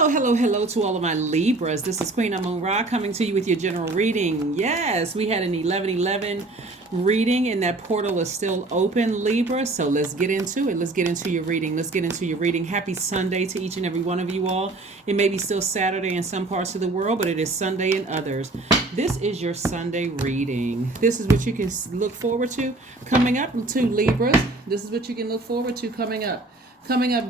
Hello to all of my Libras. This is Queen Amun Ra coming to you with your general reading. Yes, we had an 11:11 reading, and that portal is still open, Libra. So let's get into it. Let's get into your reading. Happy Sunday to each and every one of you all. It may be still Saturday in some parts of the world, but it is Sunday in others. This is your Sunday reading. This is what you can look forward to coming up to Libras. This is what you can look forward to coming up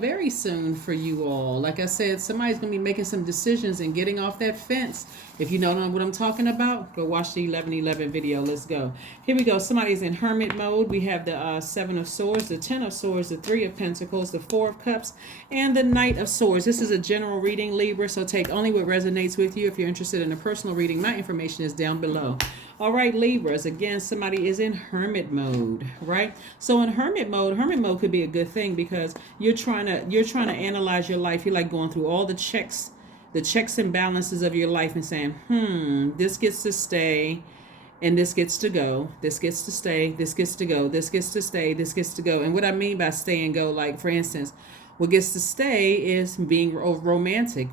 very soon for you all. Like I said, somebody's going to be making some decisions and getting off that fence. If you don't know what I'm talking about, go watch the 11:11 video. Let's go. Here we go. Somebody's in hermit mode. We have the Seven of Swords, the Ten of Swords, the Three of Pentacles, the Four of Cups, and the Knight of Swords. This is a general reading, Libra, so take only what resonates with you. If you're interested in a personal reading, my information is down below. All right, Libras, again, somebody is in hermit mode, right? So in hermit mode could be a good thing because you're trying to analyze your life. You're like going through all the checks and balances of your life and saying, this gets to stay and this gets to go. This gets to stay, this gets to go, this gets to stay, this gets to go. And what I mean by stay and go, like for instance, what gets to stay is being romantic,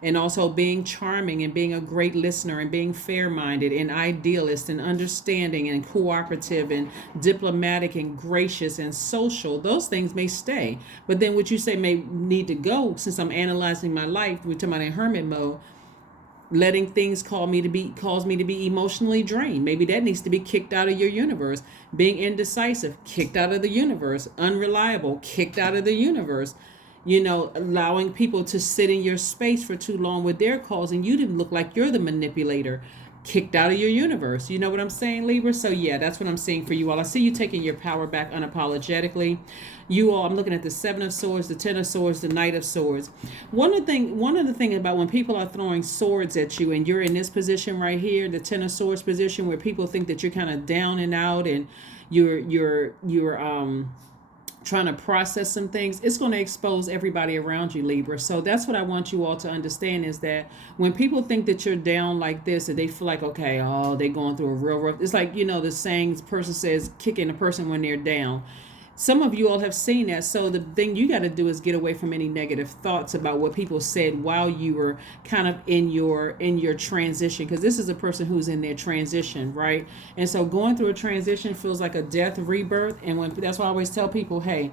and also being charming and being a great listener and being fair-minded and idealist and understanding and cooperative and diplomatic and gracious and social. Those things may stay. But then what you say may need to go, since I'm analyzing my life, we're talking about in hermit mode, letting things cause me to be emotionally drained. Maybe that needs to be kicked out of your universe. Being indecisive, kicked out of the universe. Unreliable, kicked out of the universe. Allowing people to sit in your space for too long with their calls and you didn't look like you're the manipulator, kicked out of your universe. You know what I'm saying, Libra? So yeah, that's what I'm seeing for you all. I see you taking your power back unapologetically. You all, I'm looking at the Seven of Swords, the Ten of Swords, the Knight of Swords. One of the thing about when people are throwing swords at you and you're in this position right here, the Ten of Swords position, where people think that you're kind of down and out and you're trying to process some things, it's going to expose everybody around you, Libra. So that's what I want you all to understand, is that when people think that you're down like this and they feel like, okay, they're going through a real rough, it's like, the saying, person says kicking a person when they're down. Some of you all have seen that. So the thing you got to do is get away from any negative thoughts about what people said while you were kind of in your transition, because this is a person who's in their transition, right? And so going through a transition feels like a death rebirth. And that's why I always tell people, hey,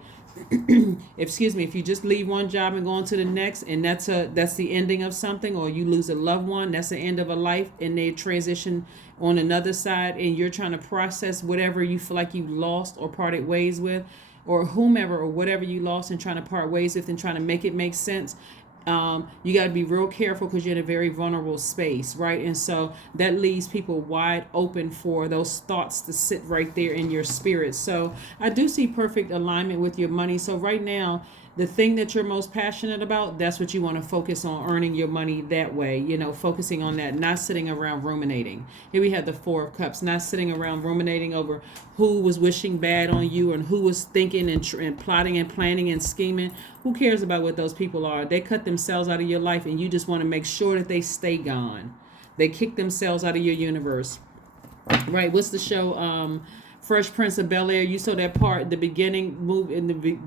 excuse me, if you just leave one job and go on to the next, and that's the ending of something, or you lose a loved one, that's the end of a life, and they transition on another side, and you're trying to process whatever you feel like you lost or parted ways with, or whomever or whatever you lost and trying to part ways with and trying to make it make sense. You got to be real careful because you're in a very vulnerable space, right? And so that leaves people wide open for those thoughts to sit right there in your spirit. So I do see perfect alignment with your money. So right now, the thing that you're most passionate about, that's what you want to focus on, earning your money that way, focusing on that, not sitting around ruminating. Here we have the Four of Cups, not sitting around ruminating over who was wishing bad on you and who was thinking and plotting and planning and scheming. Who cares about what those people are? They cut themselves out of your life and you just want to make sure that they stay gone. They kick themselves out of your universe. Right, what's the show? Fresh Prince of Bel-Air. You saw that part, the beginning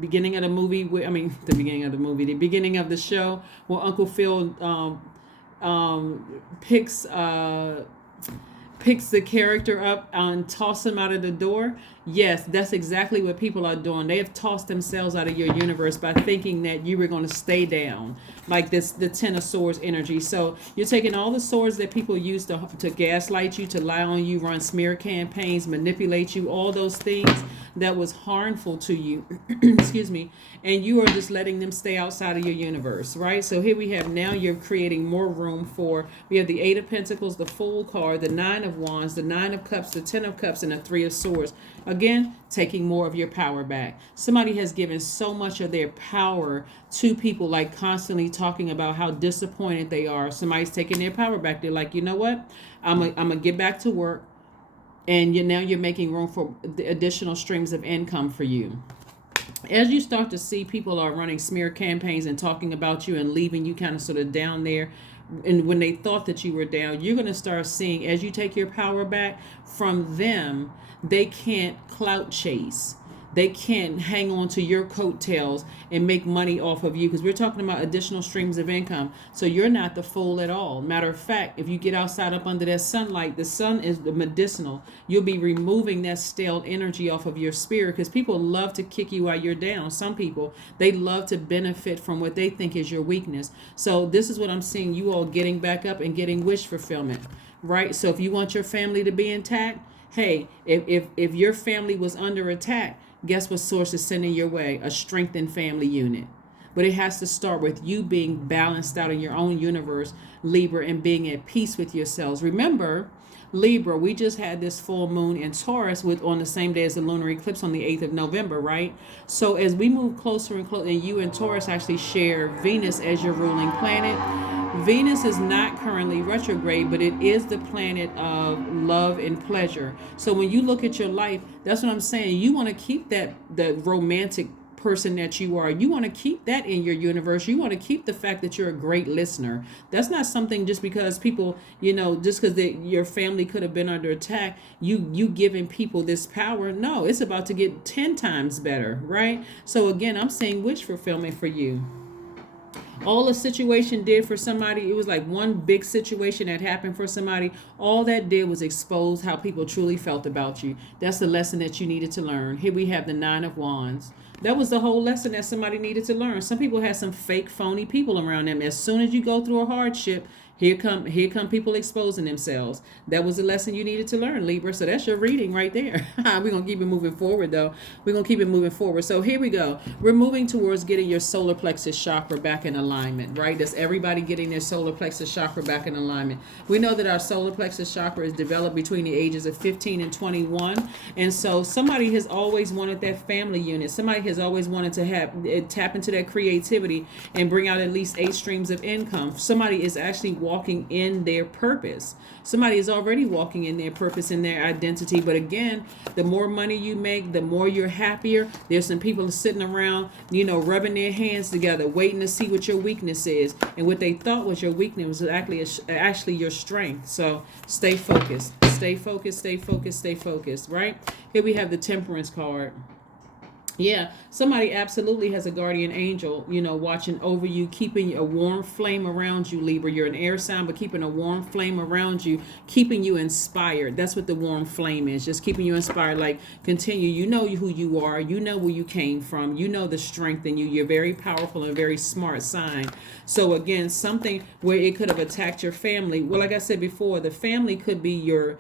beginning of the movie, the beginning of the show, where Uncle Phil picks the character up and toss him out of the door. Yes, that's exactly what people are doing. They have tossed themselves out of your universe by thinking that you were going to stay down, like this, the Ten of Swords energy. So you're taking all the swords that people use to gaslight you, to lie on you, run smear campaigns, manipulate you, all those things that was harmful to you, excuse me, and you are just letting them stay outside of your universe, right? So here we have, now you're creating more room we have the Eight of Pentacles, the Fool card, the Nine of Wands, the Nine of Cups, the Ten of Cups, and the Three of Swords. Again, taking more of your power back. Somebody has given so much of their power to people, like constantly talking about how disappointed they are. Somebody's taking their power back. They're like, you know what? I'm gonna get back to work. And now you're making room for the additional streams of income for you. As you start to see people are running smear campaigns and talking about you and leaving you kind of sort of down there, and when they thought that you were down, you're going to start seeing, as you take your power back from them, they can't clout chase. they can't hang on to your coattails and make money off of you, because we're talking about additional streams of income. So you're not the fool at all. Matter of fact, if you get outside up under that sunlight, the sun is the medicinal. You'll be removing that stale energy off of your spirit, because people love to kick you while you're down. Some people, they love to benefit from what they think is your weakness. So this is what I'm seeing, you all getting back up and getting wish fulfillment, right? So if you want your family to be intact, hey, if your family was under attack, guess what source is sending your way? A strengthened family unit. But it has to start with you being balanced out in your own universe, Libra, and being at peace with yourselves. Remember, Libra, we just had this full moon in Taurus on the same day as the lunar eclipse on the 8th of November, right? So as we move closer and closer, and you and Taurus actually share Venus as your ruling planet. Venus is not currently retrograde, but it is the planet of love and pleasure. So when you look at your life, that's what I'm saying. You want to keep the romantic person that you are. You want to keep that in your universe. You want to keep the fact that you're a great listener. That's not something just because people, just because your family could have been under attack, you giving people this power. No, it's about to get 10 times better, right? So again, I'm saying wish fulfillment for you. All a situation did for somebody, it was like one big situation that happened for somebody. All that did was expose how people truly felt about you. That's the lesson that you needed to learn. Here we have the 9 of Wands. That was the whole lesson that somebody needed to learn. Some people had some fake, phony people around them. As soon as you go through a hardship, here come people exposing themselves. That was the lesson you needed to learn, Libra. So that's your reading right there. We're going to keep it moving forward, though. We're going to keep it moving forward. So here we go. We're moving towards getting your solar plexus chakra back in alignment, right? That's everybody getting their solar plexus chakra back in alignment. We know that our solar plexus chakra is developed between the ages of 15 and 21. And so somebody has always wanted that family unit. Somebody has always wanted to tap into that creativity and bring out at least 8 streams of income. Somebody is actually walking in their purpose. Somebody is already walking in their purpose and their identity. But again, the more money you make, the more you're happier. There's some people sitting around, rubbing their hands together, waiting to see what your weakness is. And what they thought was your weakness was actually your strength. So stay focused. Stay focused, stay focused, stay focused, right? Here we have the Temperance card. Yeah, somebody absolutely has a guardian angel, watching over you, keeping a warm flame around you, Libra. You're an air sign, but keeping a warm flame around you, keeping you inspired. That's what the warm flame is, just keeping you inspired. Like, continue. You know who you are. You know where you came from. You know the strength in you. You're very powerful and very smart sign. So again, something where it could have attacked your family. Well, like I said before, the family could be your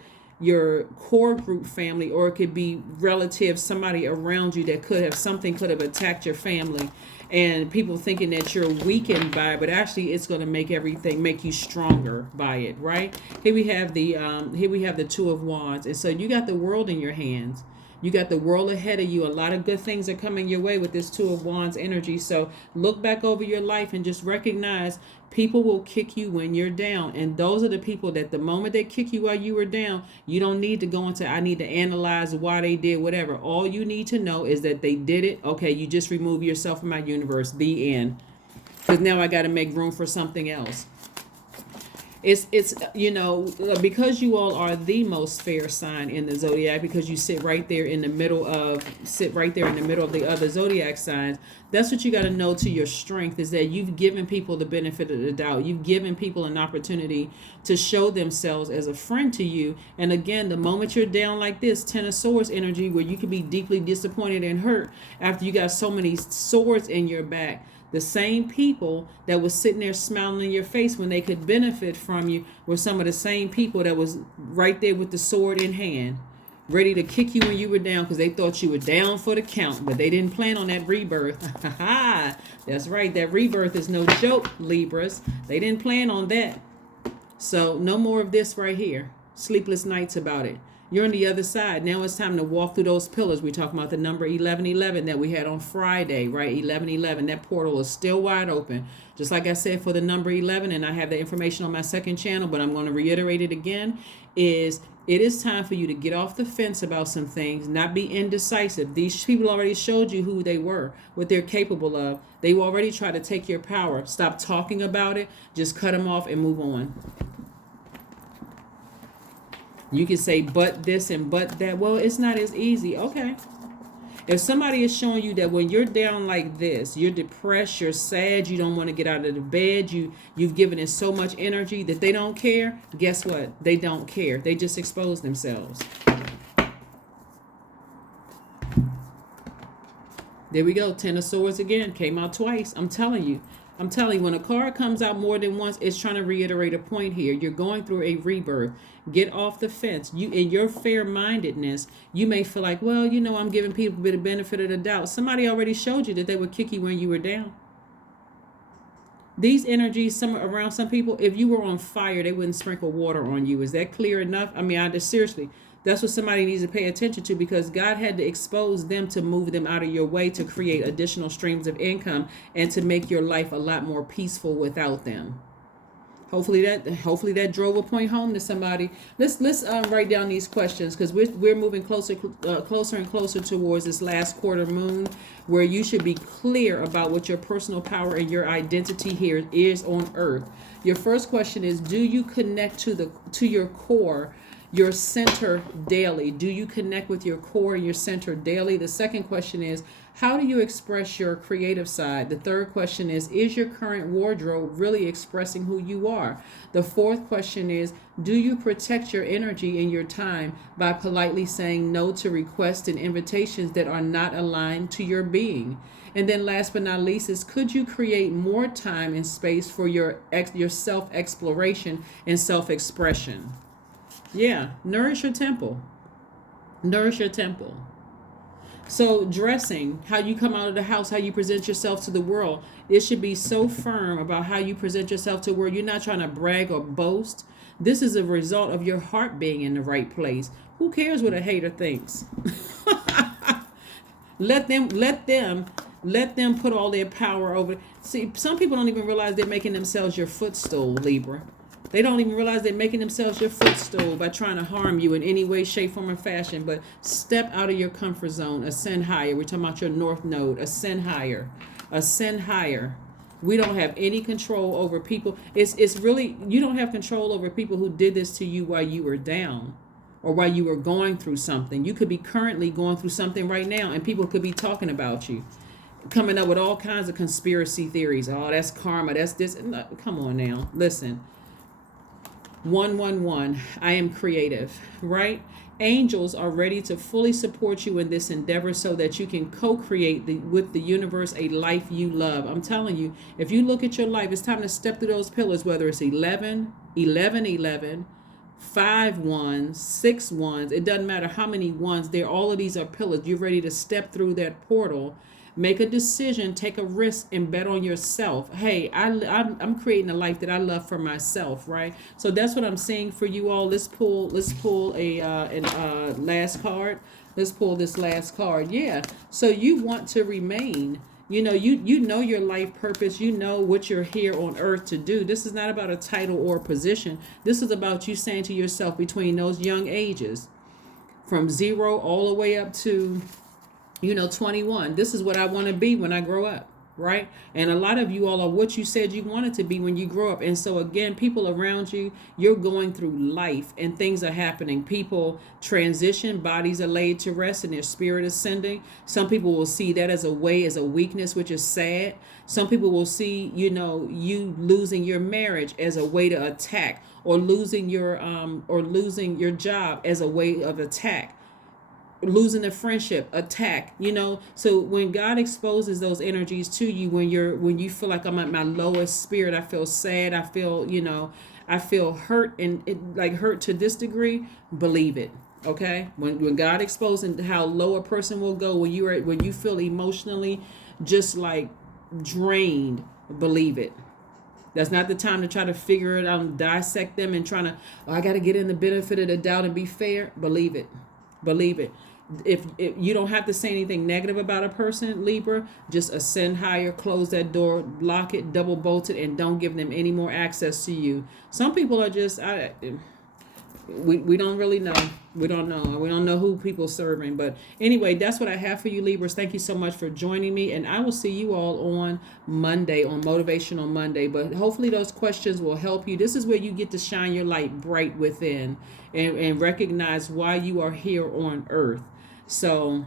core group family, or it could be relatives, somebody around you that could have attacked your family, and people thinking that you're weakened by it, but actually it's going to make you stronger by it, right? Here we have the 2 of Wands, and so you got the world in your hands. You got the world ahead of you. A lot of good things are coming your way with this 2 of Wands energy. So look back over your life and just recognize people will kick you when you're down. And those are the people that the moment they kick you while you were down, you don't need to go into, I need to analyze why they did whatever. All you need to know is that they did it. Okay, you just remove yourself from my universe. The end. Because now I got to make room for something else. It's because you all are the most fair sign in the zodiac, because you sit right there in the middle of the other zodiac signs. That's what you got to know to your strength, is that you've given people the benefit of the doubt. You've given people an opportunity to show themselves as a friend to you. And again, the moment you're down like this, 10 of Swords energy, where you could be deeply disappointed and hurt after you got so many swords in your back. The same people that was sitting there smiling in your face when they could benefit from you were some of the same people that was right there with the sword in hand, ready to kick you when you were down, because they thought you were down for the count, but they didn't plan on that rebirth. That's right. That rebirth is no joke, Libras. They didn't plan on that. So no more of this right here. Sleepless nights about it. You're on the other side. Now it's time to walk through those pillars. We're talking about the number 1111 that we had on Friday, right? 1111. That portal is still wide open. Just like I said for the number 11, and I have the information on my second channel, but I'm going to reiterate it again, it is time for you to get off the fence about some things, not be indecisive. These people already showed you who they were, what they're capable of. They already tried to take your power. Stop talking about it. Just cut them off and move on. You can say, but this and but that. Well, it's not as easy. Okay. If somebody is showing you that when you're down like this, you're depressed, you're sad, you don't want to get out of the bed, you've given it so much energy that they don't care, guess what? They don't care. They just expose themselves. There we go. Ten of Swords again. Came out twice. I'm telling you. When a card comes out more than once, it's trying to reiterate a point here. You're going through a rebirth. Get off the fence. You, in your fair-mindedness, you may feel like, well, I'm giving people the benefit of the doubt. Somebody already showed you that they would kick you when you were down. These energies, around some people, if you were on fire, they wouldn't sprinkle water on you. Is that clear enough? I mean, seriously. That's what somebody needs to pay attention to, because God had to expose them to move them out of your way to create additional streams of income and to make your life a lot more peaceful without them. Hopefully that drove a point home to somebody. Let's write down these questions, because we're moving closer and closer towards this last quarter moon, where you should be clear about what your personal power and your identity here is on Earth. Your first question is: do you connect to your core, your center daily? Do you connect with your core and your center daily? The second question is: how do you express your creative side? The third question is your current wardrobe really expressing who you are? The fourth question is: do you protect your energy and your time by politely saying no to requests and invitations that are not aligned to your being? And then last but not least is: could you create more time and space for your self-exploration and self-expression? Yeah, nourish your temple. Nourish your temple. So dressing, how you come out of the house, how you present yourself to the world, it should be so firm about how you present yourself to the world. You're not trying to brag or boast. This is a result of your heart being in the right place. Who cares what a hater thinks? Let them put all their power over. See, some people don't even realize they're making themselves your footstool, Libra. They don't even realize they're making themselves your footstool by trying to harm you in any way, shape, form, or fashion. But step out of your comfort zone. Ascend higher. We're talking about your north node. Ascend higher. Ascend higher. We don't have any control over people. It's really, you don't have control over people who did this to you while you were down or while you were going through something. You could be currently going through something right now, and people could be talking about you, coming up with all kinds of conspiracy theories. Oh, that's karma. That's this. Come on now. Listen. 111, I am creative, right? Angels are ready to fully support you in this endeavor so that you can co-create with the universe a life you love. I'm telling you, if you look at your life, it's time to step through those pillars, whether it's 11, 11, 11, 5 ones, 6 ones. It doesn't matter how many ones. All of these are pillars. You're ready to step through that portal. Make a decision, take a risk, and bet on yourself. Hey, I'm creating a life that I love for myself, right? So that's what I'm saying for you all. Let's pull a last card. Let's pull this last card. Yeah. So you want to remain. You know your life purpose. You know what you're here on earth to do. This is not about a title or a position. This is about you saying to yourself, between those young ages, from 0 all the way up to 21. This is what I want to be when I grow up, right? And a lot of you all are what you said you wanted to be when you grow up. And so again, people around you, you're going through life and things are happening. People transition, bodies are laid to rest, and their spirit ascending. Some people will see that as a weakness, which is sad. Some people will see, you losing your marriage as a way to attack, or losing your job as a way of attack. Losing a friendship, attack, so when God exposes those energies to you, when you feel like I'm at my lowest spirit, I feel sad, I feel hurt, and hurt to this degree, believe it. Okay, when God exposes how low a person will go, when you feel emotionally just like drained, believe it. That's not the time to try to figure it out and dissect them and trying to, I got to get in the benefit of the doubt and be fair. Believe it. If you don't have to say anything negative about a person, Libra, just ascend higher, close that door, lock it, double bolt it, and don't give them any more access to you. Some people are just, we don't really know. We don't know who people serving. But anyway, that's what I have for you, Libras. Thank you so much for joining me. And I will see you all on Monday, on Motivational Monday. But hopefully those questions will help you. This is where you get to shine your light bright within and recognize why you are here on earth. So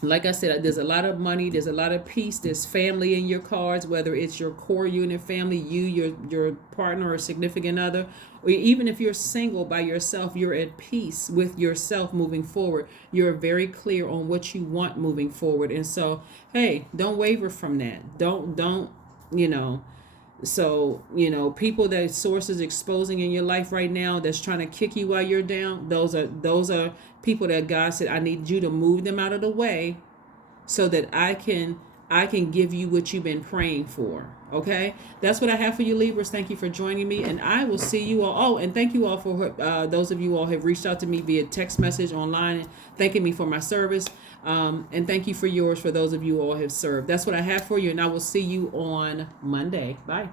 Like I said, there's a lot of money, there's a lot of peace, there's family in your cards, whether it's your core unit family, your partner or significant other, or even if you're single by yourself, you're at peace with yourself moving forward. You're very clear on what you want moving forward. And so, hey, don't waver from that. Don't, you know, so, people that source is exposing in your life right now that's trying to kick you while you're down, those are people that God said, I need you to move them out of the way so that I can give you what you've been praying for. Okay, that's what I have for you, Libras. Thank you for joining me, and I will see you all. Oh, and thank you all for those of you all have reached out to me via text message online, thanking me for my service. And thank you for yours for those of you all have served. That's what I have for you, and I will see you on Monday. Bye.